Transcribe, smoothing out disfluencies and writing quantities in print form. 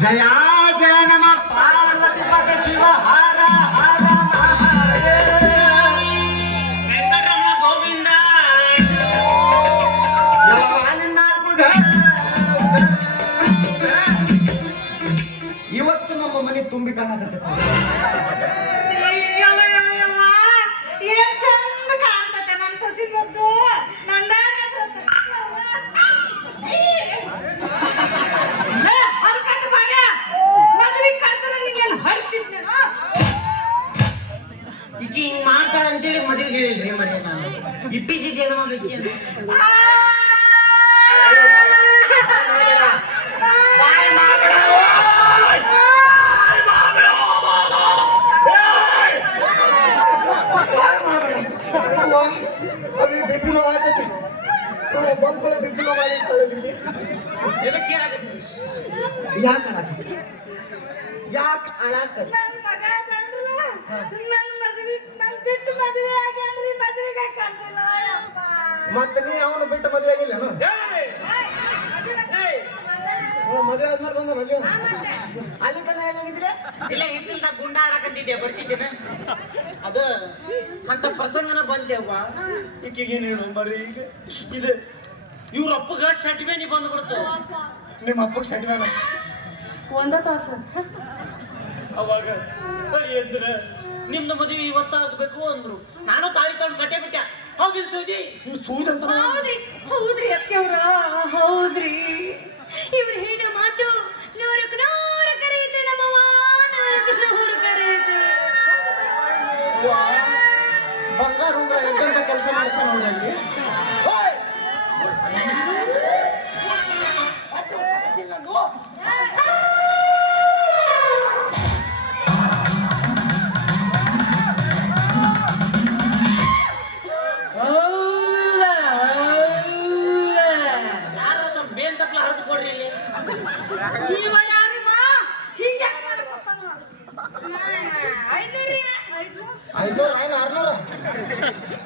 ಜಯ ಜಯ ನಮ ಪಾರ್ವತಿ ಪದ ಶಿವ ಹರ ಹರ ಮಹಾದೇವ ವೆಂಕಟರಮಣ ಗೋವಿಂದ ಇವತ್ತು ನಮ್ಮ ಮನೆ ತುಂಬಿ ಕಾಣಕತ್ತೆ ಏನ್ ಚಂದ ಕಾಣ್ತತೆ ನನ್ ಸಸಿ ಮುದ್ದು ಹೊರಕಟ್ಟು ಬಾಡ ಮದ್ವಿ ಕರ್ತರ ನಿನ್ನೇನು ಹೊಡ್ತಿದ್ನ ಈಗ ಹಿಂಗ್ ಮಾಡ್ತಾಳ ಅಂತೇಳಿ ಮದುವೆಗೆ ಹೇಳಿಲ್ರಿ ಮನೆ ನಾನು ಇಪ್ಪಿಜಿ ಹೆಣ್ಮಗ್ಳಿಗೆ ಅಂತ ಅದು ಬಿಬ್ಬಿನ ಆಗತ್ತೆ ಬಂದ್ಕೊಳ್ಳೆ ಬಿಬ್ಬಿನ ಮಾಡಿರ್ತಾಳೆ ಯಾಕೆ ಅಳಾಕತ್ತೆ ಯಾಕೆ ಅಳಾಕತ್ತೆ ನನ್ ಮಗ ಅದಾನಲ್ಲ, ನನ್ ಮದ್ವಿ ನನ್ ಬಿಟ್ಟು ಮದ್ವೆ ಆಗ್ಯಾನ್ರಿ ಮದ್ವೆಗೆ ಕರ್ದಿಲ್ಲ ಯಪ್ಪ. ಮತ್ತೆ ನೀ ಅವನು ಬಿಟ್ಟು ಮದುವೆ ಆಗಿಲ್ಲ ಮದುವೆ ಆದ್ಮೇಲೆ ಬಂದ ಅಲ್ಲಿ ಅಲ್ಲಿ ತನ ಏನಾಗಿದ್ರೆ ಇಲ್ಲ ಹಿಂದಿಲ್ದ ಗುಂಡ ಆಡಕಂತಿದ್ದೆ ಬರ್ತಿದ್ದೇನೆ ಅದ ಅಂತ ಪ್ರಸಂಗನ ಬಂದೇವ್ವ ಈಗೇನು ಹೇಳು ಬರ್ರಿ ಈಗ ಇದು ಇವ್ರ ಅಪ್ಪಗ ಶಟ್ಬೇನಿ ಬಂದ್ಬಿಡ್ತು ನಿಮ್ಮ ಅಪ್ಪಗೆ ಸರಿಯಾದ ಒಂದ ತಾಸ ಅವಾಗ ಎದ್ರ ನಿಮ್ದು ಮದುವೆ ಇವತ್ತಾಗಬೇಕು ಅಂದ್ರು ನಾನು ತಾಳಿ ತಗೊಂಡು ಕಟ್ಟೆ ಬಿಟ್ಟೆ ಹೌದಿಲ್ಲ ಸೂಜಿ ನೀವು ಸೂಜ್ ಅಂತ ಹೌದ್ರಿ ಹೌದ್ರಿ ಅತ್ತೆವ್ರ ಹೌದ್ರಿ ಇವ್ರು ಹೇಳೋ ಮಾತು ನೂರಕ್ಕೆ ನೂರು ಕರೆಯುತ್ತೆ ನಮ್ಮವ್ವ ನೂರಕ್ಕೆ ನೂರು ಕರೆಯುತ್ತೆ ಬಂಗಾರ ಉಂಗ್ರ ಎಂತೆಂತ ಕೆಲಸ ಮಾಡ್ತಾನೆ ನೋಡ್ರಿ ಯಾರೋ ಸ್ವಲ್ಪ ಬೇನ್ ತಪ್ಪಲ ಹರಿದು ಕೊಡ್ರಿ ಇಲ್ಲಿ ಇವ ಯಾರಿವ ಹಿಂಗೆ ಐನೂರು 500 600